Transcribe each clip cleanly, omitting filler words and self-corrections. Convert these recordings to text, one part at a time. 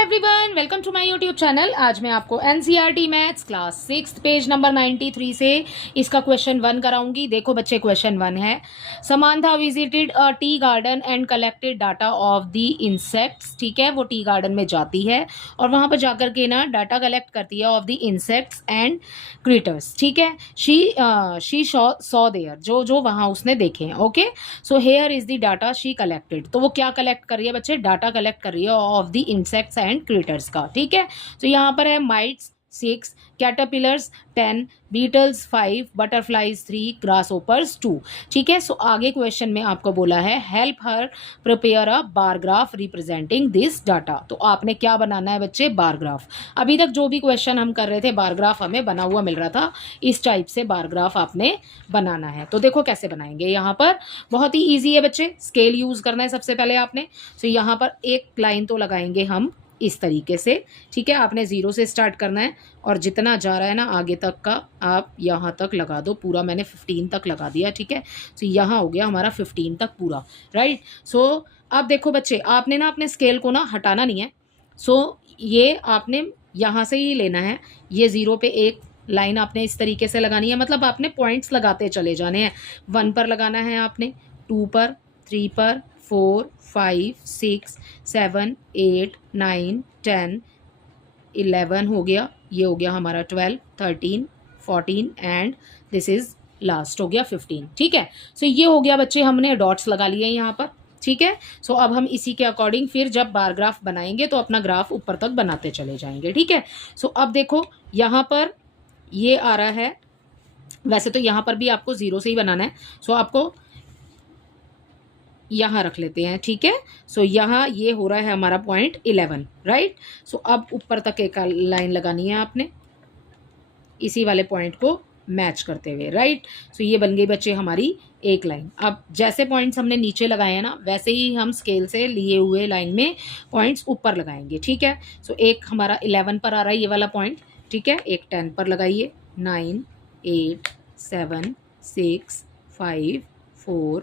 Everyone, welcome to my YouTube channel. आज मैं आपको NCERT maths class 6 page number 93 से इसका क्वेश्चन 1 कराऊंगी। देखो बच्चे, क्वेश्चन 1 है, Samantha visited a tea garden and collected data of the insects. ठीक है, वो टी गार्डन में जाती है और वहां पर जाकर के ना डाटा कलेक्ट करती है of the insects and critters. ठीक है, शी सॉ देयर, जो जो वहां उसने देखे हैं। Okay, so here is the data she collected. तो वो क्या कलेक्ट कर रही है बच्चे? डाटा कलेक्ट कर रही है of the insects and critters का। ठीक है, तो यहाँ पर है माइट्स 6, कैटरपिलर्स 10, बीटल्स 5, बटरफ्लाइज 3, ग्रासहोपर्स 2। ठीक है, सो आगे क्वेश्चन में आपको बोला है help her prepare a bar graph representing this data. तो आपने क्या बनाना है बच्चे? Bar graph. अभी तक जो भी क्वेश्चन हम कर रहे थे बार ग्राफ हमें बना हुआ मिल रहा था, इस टाइप से बार ग्राफ आपने बनाना है। तो देखो कैसे बनाएंगे। यहाँ पर बहुत ही ईजी है बच्चे, स्केल यूज करना है सबसे पहले आपने। तो यहाँ पर एक लाइन तो लगाएंगे हम इस तरीके से। ठीक है, आपने 0 से स्टार्ट करना है और जितना जा रहा है ना आगे तक का आप यहाँ तक लगा दो पूरा। मैंने 15 तक लगा दिया। ठीक है, तो यहाँ हो गया हमारा 15 तक पूरा। राइट, सो अब देखो बच्चे, आपने ना अपने स्केल को ना हटाना नहीं है। सो ये आपने यहाँ से ही लेना है। ये 0 पे एक लाइन आपने इस तरीके से लगानी है, मतलब आपने पॉइंट्स लगाते चले जाने हैं। 1 पर लगाना है आपने, 2 पर, 3 पर, 4, 5, 6, 7, 8, 9, 10, 11 हो गया। ये हो गया हमारा 12, 13, 14 एंड दिस इज लास्ट हो गया 15। ठीक है, सो ये हो गया बच्चे, हमने डॉट्स लगा लिए यहाँ पर। ठीक है, सो अब हम इसी के अकॉर्डिंग फिर जब बार ग्राफ बनाएंगे तो अपना ग्राफ ऊपर तक बनाते चले जाएंगे। ठीक है, सो अब देखो यहाँ पर ये आ रहा है। वैसे तो यहाँ पर भी आपको 0 से ही बनाना है। सो आपको यहाँ रख लेते हैं। ठीक है, सो यहाँ ये हो रहा है हमारा पॉइंट 11। राइट, सो अब ऊपर तक एक लाइन लगानी है आपने इसी वाले पॉइंट को मैच करते हुए। राइट, सो ये बन गई बच्चे हमारी एक लाइन। अब जैसे पॉइंट्स हमने नीचे लगाए हैं ना, वैसे ही हम स्केल से लिए हुए लाइन में पॉइंट्स ऊपर लगाएंगे। ठीक है, सो एक हमारा 11 पर आ रहा है ये वाला पॉइंट। ठीक है, एक 10 पर लगाइए, 9, 8, 7, 6, 5, 4,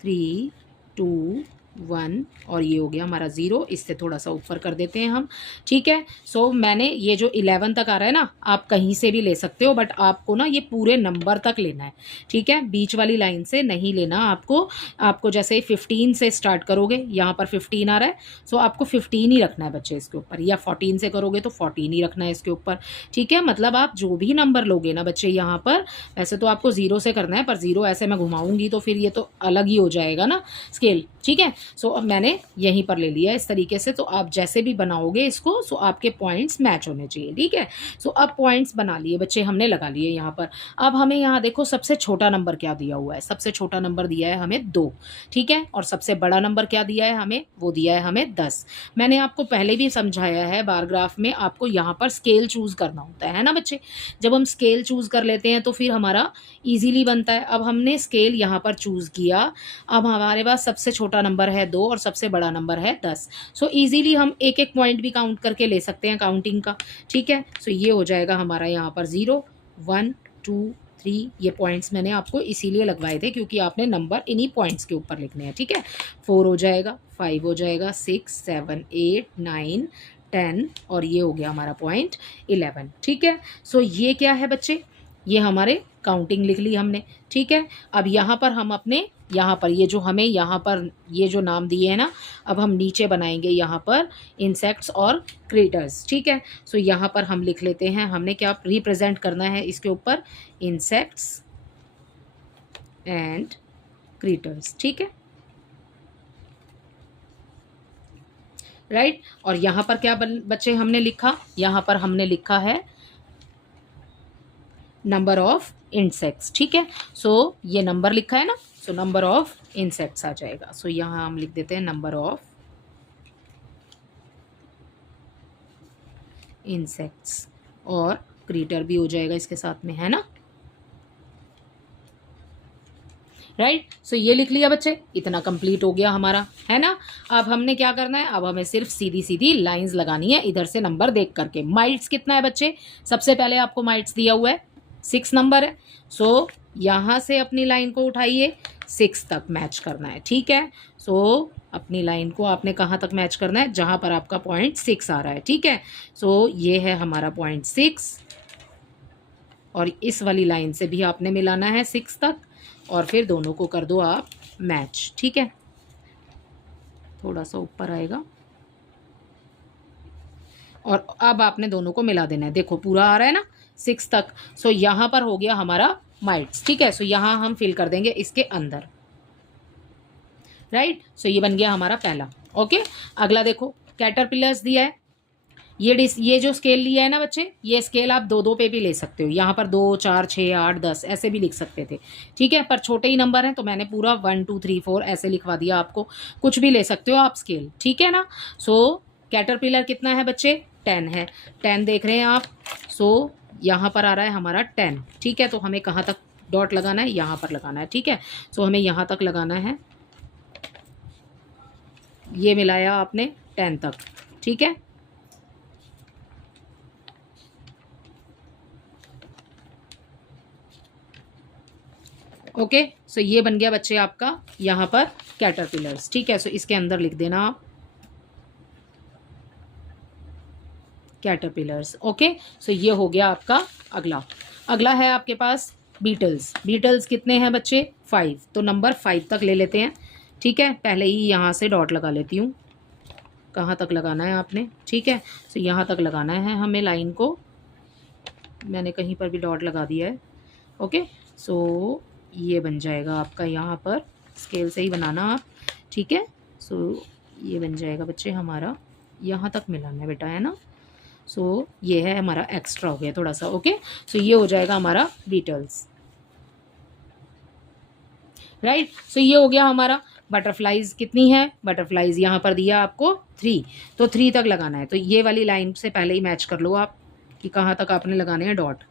3, 2, 1 और ये हो गया हमारा 0। इससे थोड़ा सा ऊपर कर देते हैं हम। ठीक है, सो मैंने ये जो 11 तक आ रहा है ना, आप कहीं से भी ले सकते हो, बट आपको ना ये पूरे नंबर तक लेना है। ठीक है, बीच वाली लाइन से नहीं लेना आपको जैसे 15 से स्टार्ट करोगे, यहाँ पर 15 आ रहा है, सो आपको 15 ही रखना है बच्चे इसके ऊपर, या 14 से करोगे तो 14 ही रखना है इसके ऊपर। ठीक है, मतलब आप जो भी नंबर लोगे ना बच्चे यहाँ पर, वैसे तो आपको 0 से करना है, पर 0 ऐसे मैं घुमाऊंगी तो फिर ये तो अलग ही हो जाएगा ना स्केल। ठीक है, सो अब मैंने यहीं पर ले लिया इस तरीके से। तो आप जैसे भी बनाओगे इसको, सो आपके पॉइंट्स मैच होने चाहिए। ठीक है, सो अब पॉइंट्स बना लिए बच्चे हमने, लगा लिए यहाँ पर। अब हमें यहाँ देखो सबसे छोटा नंबर क्या दिया हुआ है। सबसे छोटा नंबर दिया है हमें 2। ठीक है, और सबसे बड़ा नंबर क्या दिया है हमें? वो दिया है हमें 10। मैंने आपको पहले भी समझाया है, बार ग्राफ में आपको यहाँ पर स्केल चूज करना होता है ना बच्चे। जब हम स्केल चूज कर लेते हैं तो फिर हमारा ईजिली बनता है। अब हमने स्केल यहाँ पर चूज किया, अब हमारे पास सबसे छोटा नंबर है 2 और सबसे बड़ा नंबर है 10। सो इजीली हम एक एक पॉइंट भी काउंट करके ले सकते हैं काउंटिंग का। ठीक है, सो ये हो जाएगा हमारा यहाँ पर 0, 1, 2, 3। ये पॉइंट्स मैंने आपको इसीलिए लगवाए थे क्योंकि आपने नंबर इन्हीं पॉइंट्स के ऊपर लिखने हैं। ठीक है, 4 हो जाएगा, 5 हो जाएगा, 6, 7, 8, 9, 10 और ये हो गया हमारा पॉइंट 11। ठीक है, सो ये क्या है बच्चे? ये हमारे काउंटिंग लिख ली हमने। ठीक है, अब यहाँ पर हम अपने यहाँ पर ये जो हमें यहाँ पर ये जो नाम दिए हैं ना, अब हम नीचे बनाएंगे यहाँ पर इंसेक्ट्स और क्रिटर्स। ठीक है, सो यहाँ पर हम लिख लेते हैं हमने क्या रिप्रेजेंट करना है इसके ऊपर, इंसेक्ट्स एंड क्रिटर्स। ठीक है, राइट, और यहाँ पर क्या बच्चे हमने लिखा? यहाँ पर हमने लिखा है नंबर ऑफ इंसेक्ट्स। ठीक है, सो ये नंबर लिखा है ना, सो नंबर ऑफ इंसेक्ट्स आ जाएगा। सो यहाँ हम लिख देते हैं नंबर ऑफ इंसेक्ट्स, और क्रीटर भी हो जाएगा इसके साथ में, है ना। राइट, सो ये लिख लिया बच्चे, इतना कंप्लीट हो गया हमारा, है ना। अब हमने क्या करना है? अब हमें सिर्फ सीधी सीधी लाइंस लगानी है इधर से नंबर देख करके। माइट्स कितना है बच्चे? सबसे पहले आपको माइट्स दिया हुआ है 6 नंबर है। सो यहाँ से अपनी लाइन को उठाइए, 6 तक मैच करना है। ठीक है, सो अपनी लाइन को आपने कहाँ तक मैच करना है, जहाँ पर आपका पॉइंट 6 आ रहा है, ठीक है। सो ये है हमारा पॉइंट 6 और इस वाली लाइन से भी आपने मिलाना है 6 तक और फिर दोनों को कर दो आप मैच, ठीक है। थोड़ा सा ऊपर आएगा और अब आपने दोनों को मिला देना है। देखो पूरा आ रहा है ना 6 तक। सो यहाँ पर हो गया हमारा माइट्स, ठीक है। सो यहाँ हम फिल कर देंगे इसके अंदर, राइट। सो ये बन गया हमारा पहला। ओके, अगला देखो कैटरपिलर्स दिया है। ये जो स्केल लिया है ना बच्चे, ये स्केल आप 2-2 पे भी ले सकते हो। यहाँ पर 2, 4, 6, 8, 10 ऐसे भी लिख सकते थे, ठीक है। पर छोटे ही नंबर हैं तो मैंने पूरा 1, 2, 3, 4 ऐसे लिखवा दिया। आपको कुछ भी ले सकते हो आप स्केल, ठीक है ना। सो कैटरपिलर कितना है बच्चे, 10 है। 10 देख रहे हैं आप। सो यहाँ पर आ रहा है हमारा 10, ठीक है। तो हमें कहाँ तक डॉट लगाना है, यहाँ पर लगाना है, ठीक है। सो हमें यहाँ तक लगाना है। ये मिलाया आपने 10 तक, ठीक है। ओके, सो ये बन गया बच्चे आपका यहाँ पर कैटरपिलर्स, ठीक है। सो इसके अंदर लिख देना आप कैटरपिलर्स। ओके, सो ये हो गया आपका अगला है आपके पास बीटल्स। बीटल्स कितने हैं बच्चे, 5। तो नंबर 5 तक ले लेते हैं, ठीक है। पहले ही यहाँ से डॉट लगा लेती हूँ। कहाँ तक लगाना है आपने, ठीक है। सो यहाँ तक लगाना है हमें लाइन को। मैंने कहीं पर भी डॉट लगा दिया है। ओके, सो ये बन जाएगा आपका यहाँ पर, स्केल से ही बनाना आप, ठीक है। सो ये बन जाएगा बच्चे हमारा, यहाँ तक मिलाना है बेटा, है ना। सो ये है हमारा एक्स्ट्रा हो गया थोड़ा सा। ओके, सो ये हो जाएगा हमारा बीटल्स, राइट। सो ये हो गया हमारा। बटरफ्लाइज कितनी है, बटरफ्लाइज यहाँ पर दिया आपको 3, तो 3 तक लगाना है। तो ये वाली लाइन से पहले ही मैच कर लो आप कि कहाँ तक आपने लगाने हैं डॉट,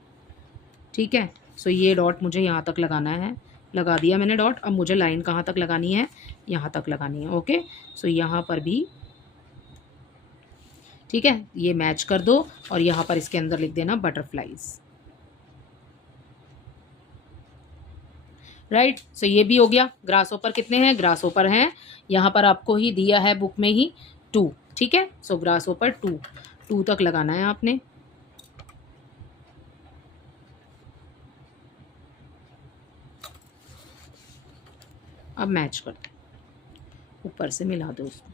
ठीक है। सो ये डॉट मुझे यहाँ तक लगाना है, लगा दिया मैंने डॉट। अब मुझे लाइन कहाँ तक लगानी है, यहाँ तक लगानी है। ओके, सो यहाँ पर भी, ठीक है। ये मैच कर दो और यहाँ पर इसके अंदर लिख देना बटरफ्लाइज, राइट। सो ये भी हो गया। ग्रास ओपर कितने हैं, ग्रास ओपर हैं यहाँ पर आपको ही दिया है बुक में ही 2, ठीक है। सो ग्रास ओपर 2 तक लगाना है आपने। अब मैच कर दो, ऊपर से मिला दो उसको,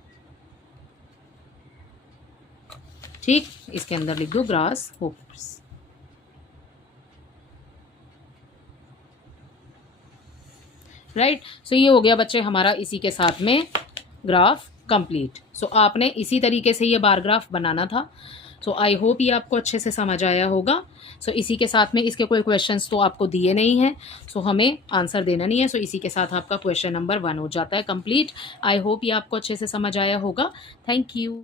ठीक। इसके अंदर लिख दो ग्रास होपर्स, राइट। सो ये हो गया बच्चे हमारा इसी के साथ में ग्राफ कंप्लीट। सो आपने इसी तरीके से ये बार ग्राफ बनाना था। सो आई होप ये आपको अच्छे से समझ आया होगा। सो इसी के साथ में इसके कोई क्वेश्चंस तो आपको दिए नहीं हैं, सो हमें आंसर देना नहीं है। सो इसी के साथ आपका क्वेश्चन नंबर 1 हो जाता है कंप्लीट। आई होप ये आपको अच्छे से समझ आया होगा। Thank you.